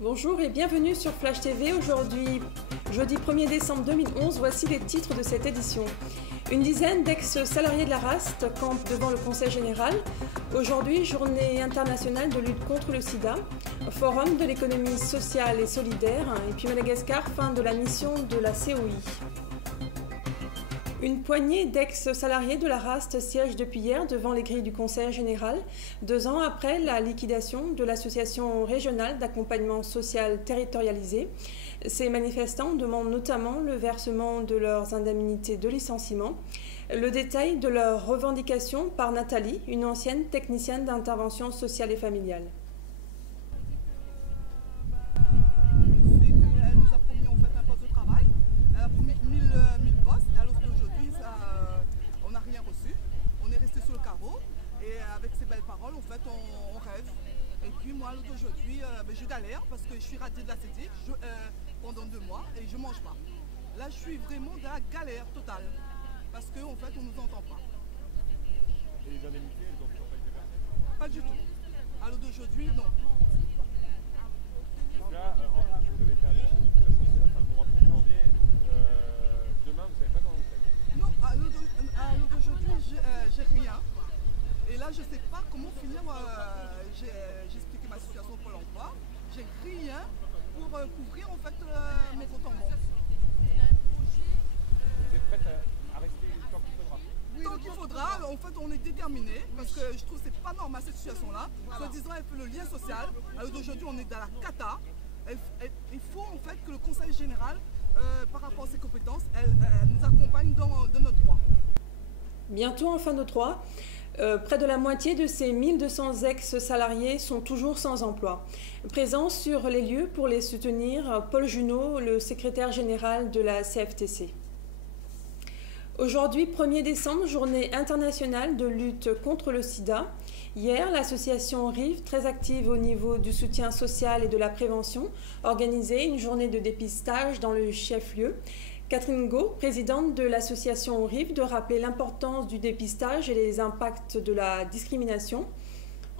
Bonjour et bienvenue sur Flash TV. Aujourd'hui, jeudi 1er décembre 2011, voici les titres de cette édition. Une dizaine d'ex-salariés de la RAST campent devant le Conseil général. Aujourd'hui, journée internationale de lutte contre le sida, forum de l'économie sociale et solidaire, et puis Madagascar, fin de la mission de la COI. Une poignée d'ex-salariés de la RAST siège depuis hier devant les grilles du Conseil général, 2 ans après la liquidation de l'association régionale d'accompagnement social territorialisé. Ces manifestants demandent notamment le versement de leurs indemnités de licenciement. Le détail de leurs revendications par Nathalie, une ancienne technicienne d'intervention sociale et familiale. Elle nous a promis en fait un poste de travail. Elle a promis 1000 postes, alors qu'aujourd'hui on n'a rien reçu. On est resté sur le carreau et avec ces belles paroles en fait on rêve. Et puis moi aujourd'hui je galère parce que je suis radiée de la CETIC pendant 2 mois et je ne mange pas. Là je suis vraiment dans la galère totale parce qu'en fait on ne nous entend pas. Et les indemnités, elles ont toujours pas été versées? Pas du tout. Alors d'aujourd'hui non. Donc là, vous devez faire des choses, de toute façon c'est la fin du mois pour janvier, donc demain vous savez pas comment vous faites? Non, à l'heure d'aujourd'hui j'ai rien. Et là je ne sais pas comment finir, j'ai expliqué ma situation pour l'emploi, j'ai rien pour couvrir en fait mes comptes en banque. Vous êtes prête à rester tant qu'il faudra? Tant qu'il faudra, en fait on est déterminé parce que je trouve que c'est pas normal cette situation-là. Soi-disant elle fait le lien social, alors d'aujourd'hui on est dans la cata. Il faut en fait que le Conseil général, par rapport à ses compétences, elle nous accompagne dans notre droit. Bientôt en fin de droit. Près de la moitié de ces 1200 ex-salariés sont toujours sans emploi. Présent sur les lieux pour les soutenir, Paul Junot, le secrétaire général de la CFTC. Aujourd'hui, 1er décembre, journée internationale de lutte contre le sida. Hier, l'association RIV, très active au niveau du soutien social et de la prévention, organisait une journée de dépistage dans le chef-lieu. Catherine Gau, présidente de l'association RIV, de rappeler l'importance du dépistage et les impacts de la discrimination.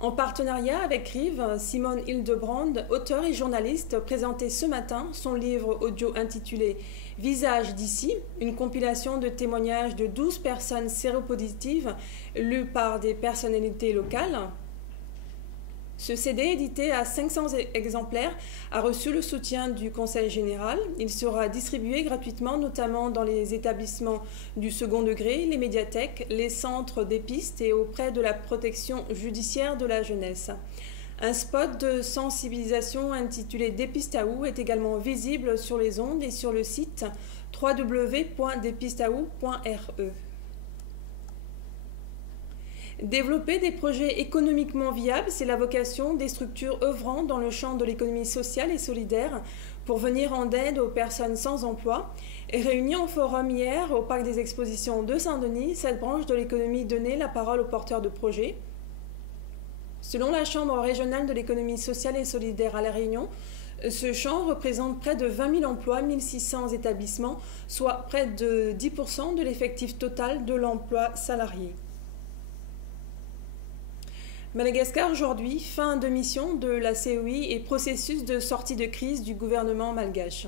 En partenariat avec RIV, Simone Hildebrand, auteure et journaliste, présentait ce matin son livre audio intitulé « Visage d'ici », une compilation de témoignages de 12 personnes séropositives lues par des personnalités locales. Ce CD, édité à 500 exemplaires, a reçu le soutien du Conseil général. Il sera distribué gratuitement, notamment dans les établissements du second degré, les médiathèques, les centres des pistes et auprès de la protection judiciaire de la jeunesse. Un spot de sensibilisation intitulé Dépistaou est également visible sur les ondes et sur le site www.depistaou.re. Développer des projets économiquement viables, c'est la vocation des structures œuvrant dans le champ de l'économie sociale et solidaire pour venir en aide aux personnes sans emploi. Et réunie en forum hier au Parc des Expositions de Saint-Denis, cette branche de l'économie donnait la parole aux porteurs de projets. Selon la Chambre régionale de l'économie sociale et solidaire à La Réunion, ce champ représente près de 20 000 emplois, 1600 établissements, soit près de 10% de l'effectif total de l'emploi salarié. Madagascar aujourd'hui, fin de mission de la COI et processus de sortie de crise du gouvernement malgache.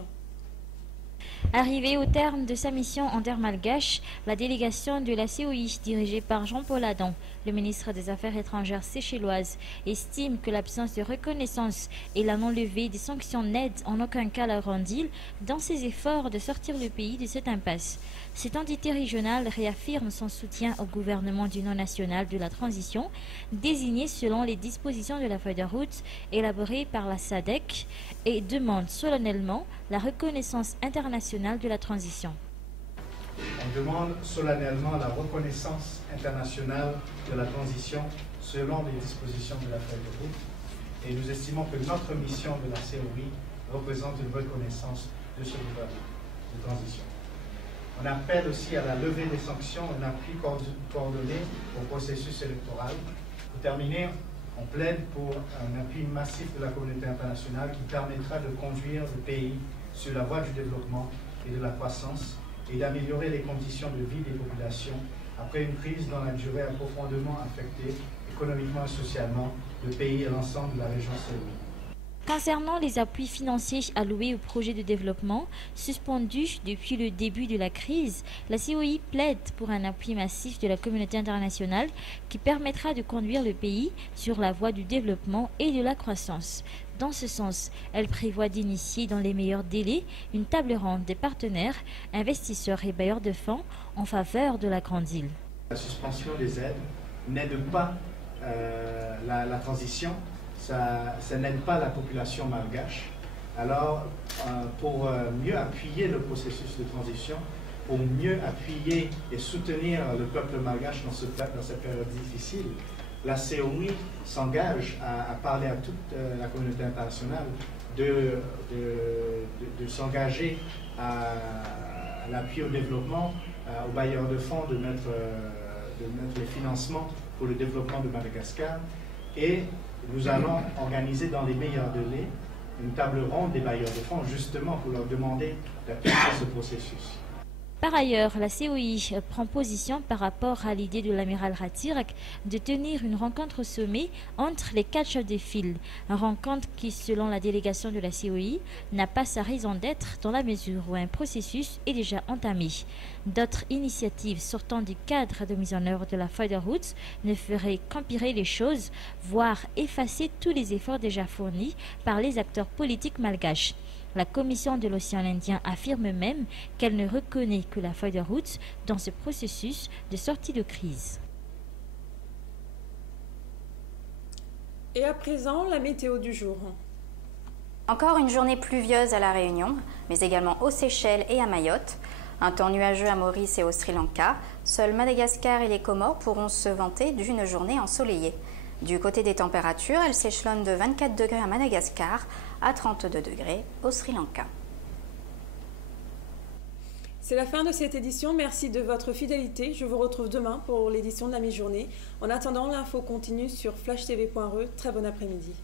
Arrivée au terme de sa mission en terre malgache, la délégation de la COI, dirigée par Jean-Paul Adam, le ministre des Affaires étrangères séchelloise, estime que l'absence de reconnaissance et la non-levée des sanctions n'aident en aucun cas la grande île dans ses efforts de sortir le pays de cette impasse. Cette entité régionale réaffirme son soutien au gouvernement d'union nationale de la transition, désigné selon les dispositions de la feuille de route élaborée par la SADC, et demande solennellement la reconnaissance internationale de la transition. On demande solennellement la reconnaissance internationale de la transition selon les dispositions de la feuille de route, et nous estimons que notre mission de la COI représente une reconnaissance de ce gouvernement de transition. On appelle aussi à la levée des sanctions, un appui coordonné au processus électoral. Pour terminer, on plaide pour un appui massif de la communauté internationale qui permettra de conduire le pays sur la voie du développement et de la croissance et d'améliorer les conditions de vie des populations après une crise dont la durée a profondément affecté économiquement et socialement le pays et l'ensemble de la région COI. Concernant les appuis financiers alloués aux projets de développement suspendus depuis le début de la crise, la COI plaide pour un appui massif de la communauté internationale qui permettra de conduire le pays sur la voie du développement et de la croissance. Dans ce sens, elle prévoit d'initier dans les meilleurs délais une table ronde des partenaires, investisseurs et bailleurs de fonds en faveur de la Grande Île. La suspension des aides n'aide pas la transition. Ça n'aide pas la population malgache. Alors, pour mieux appuyer le processus de transition, pour mieux appuyer et soutenir le peuple malgache dans cette période difficile, la COI s'engage à parler à toute la communauté internationale de s'engager à l'appui au développement, aux bailleurs de fonds de mettre les financements pour le développement de Madagascar. Et nous allons organiser dans les meilleurs délais une table ronde des bailleurs de fonds justement pour leur demander d'appuyer ce processus. Par ailleurs, la COI prend position par rapport à l'idée de l'amiral Ratirak de tenir une rencontre au sommet entre les 4 chefs de file, une rencontre qui, selon la délégation de la COI, n'a pas sa raison d'être dans la mesure où un processus est déjà entamé. D'autres initiatives sortant du cadre de mise en œuvre de la feuille de route ne feraient qu'empirer les choses, voire effacer tous les efforts déjà fournis par les acteurs politiques malgaches. La Commission de l'océan Indien affirme même qu'elle ne reconnaît que la feuille de route dans ce processus de sortie de crise. Et à présent, la météo du jour. Encore une journée pluvieuse à La Réunion, mais également aux Seychelles et à Mayotte. Un temps nuageux à Maurice et au Sri Lanka. Seuls Madagascar et les Comores pourront se vanter d'une journée ensoleillée. Du côté des températures, elles s'échelonnent de 24 degrés à Madagascar à 32 degrés au Sri Lanka. C'est la fin de cette édition. Merci de votre fidélité. Je vous retrouve demain pour l'édition de la mi-journée. En attendant, l'info continue sur flashtv.re. Très bon après-midi.